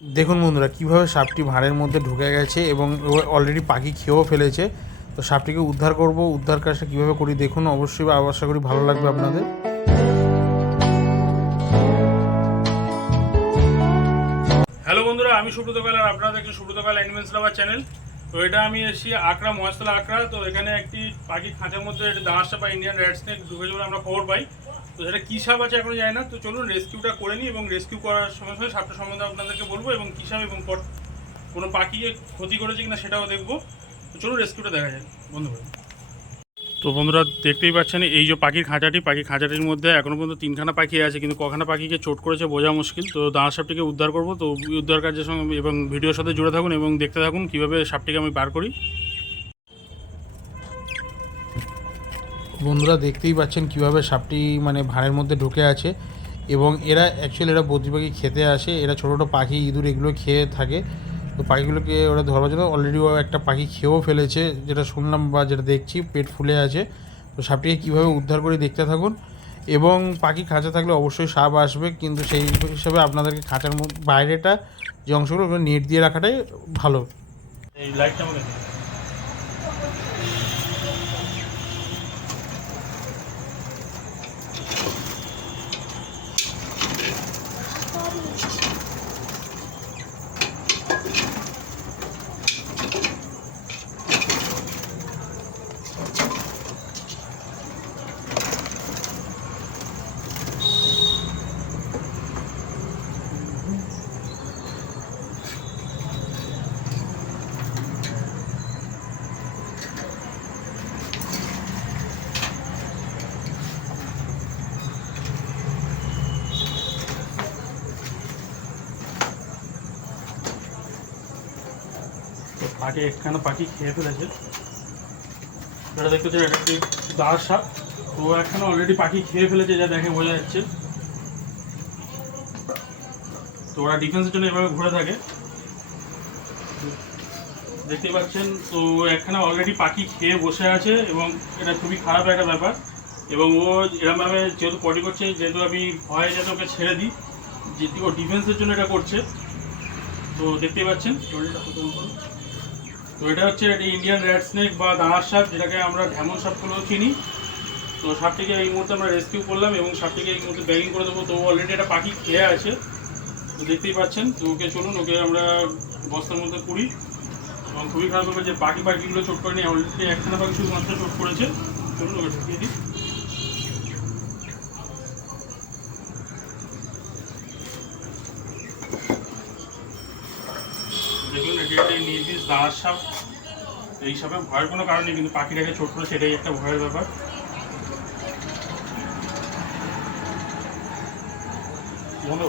দেখুন বন্ধুরা, কীভাবে সাপটি ভাঁড়ের মধ্যে ঢুকে গেছে এবং অলরেডি পাখি খেয়েও ফেলেছে। তো সাপটিকে উদ্ধার করব, উদ্ধার কাজটা কীভাবে করি দেখুন, অবশ্যই আশা করি ভালো লাগবে আপনাদের। হ্যালো বন্ধুরা, আমি সুব্রত কাল আর আপনারা দেখছেন সুব্রত কাল অ্যানিমেলস লাভার চ্যানেল তো এটা আমি এসেছি আকরা, মহেশতলা আকরা। তো এখানে একটি পাখি খাঁচার মধ্যে দাঁড়াসা বা ইন্ডিয়ান রেড স্নেক ঢুকে আমরা খবর পাই। তো সেটা কী সাপ আছে এখনও জানি না। তো চলুন রেস্কিউটা করে নিই এবং রেস্কিউ করার সময় সময় সাপটা সম্বন্ধে আপনাদেরকে বলব এবং কী সাপ এবং কোনো পাখিকে ক্ষতি করেছে কিনা সেটাও দেখব। তো চলুন রেস্কিউটা দেখা যায় বন্ধু তো বন্ধুরা, দেখতেই পাচ্ছেন, এই যে পাখির খাঁচাটি, পাখির খাঁচাটির মধ্যে এখনও পর্যন্ত তিনখানা পাখি আছে, কিন্তু কখানা পাখিকে চোট করেছে বোঝা মুশকিল। তো দাঁড়া সাপটিকে উদ্ধার করব। তো উদ্ধার কার্যের সঙ্গে এবং ভিডিওর সাথে জুড়ে থাকুন এবং দেখতে থাকুন কীভাবে সাপটিকে আমি বার করি। বন্ধুরা দেখতেই পাচ্ছেন কীভাবে সাপটি মানে ভাঁড়ের মধ্যে ঢুকে আছে। এবং এরা অ্যাকচুয়ালি এরা বদ্রি পাখি খেতে আসে। এরা ছোটো ছোটো পাখি, ইঁদুর এগুলো খেয়ে থাকে। তো পাখিগুলোকে ওরা ধরবার জন্য অলরেডি একটা পাখি খেয়েও ফেলেছে, যেটা শুনলাম বা যেটা দেখছি, পেট ফুলে আছে। তো সাপটিকে কীভাবে উদ্ধার করে দেখতে থাকুন। এবং পাখি খাঁচা থাকলে অবশ্যই সাপ আসবে, কিন্তু সেই হিসাবে আপনাদেরকে খাঁচার বাইরেটা যে অংশগুলো নেট দিয়ে রাখাটাই ভালো। লাইটটা Oh, পাখি একখানা পাখি খেয়ে ফেলেছে। এটা দেখতে পাচ্ছেন, এটা একটি দাঁড় সাপ। তো একখানা অলরেডি পাখি খেয়ে ফেলেছে, যা দেখে বোঝা যাচ্ছে। তো ওরা ডিফেন্সের জন্য এভাবে ঘুরে থাকে। দেখতেই পাচ্ছেন, তো একখানা অলরেডি পাখি খেয়ে বসে আছে এবং এটা খুবই খারাপ একটা ব্যাপার। এবং ও এরমভাবে যেহেতু পটি করছে, যেহেতু আমি ভয়ে যাতে ওকে ছেড়ে দিই যেহেতু ও ডিফেন্সের জন্য এটা করছে। তো দেখতেই পাচ্ছেন, শরীরটা কত বড়। তো এটা হচ্ছে এটি ইন্ডিয়ান রেড স্নেক বা দাঁড়ার সাপ, যেটাকে আমরা ঢেমন সাপ বলেও চিনি। তো সাপটিকে এই মুহূর্তে আমরা রেস্কিউ করলাম এবং সাপটিকে এই মুহূর্তে ব্যাগিং করে দেবো। তো অলরেডি একটা পাখি খেয়ে আছে। তো দেখতেই পাচ্ছেন, তো ওকে চলুন, ওকে আমরা বস্তার মধ্যে পুরি এবং খুবই খারাপ হবে যে বাকি পাখিগুলো চোট করে করেনি অলরেডি একখানা পাখি শুধুমাত্র চোট করেছে। চলুন, ওকে ঢুকিয়ে দিই। দেখুন, এটি একটা নির্দিষ্ট দাঁড়ার সাপ। এই সাপে ভয়ের কোনো কারণ নেই, কিন্তু পাখিটাকে ছোট সেটাই একটা ভয়ের ব্যাপার। বলো।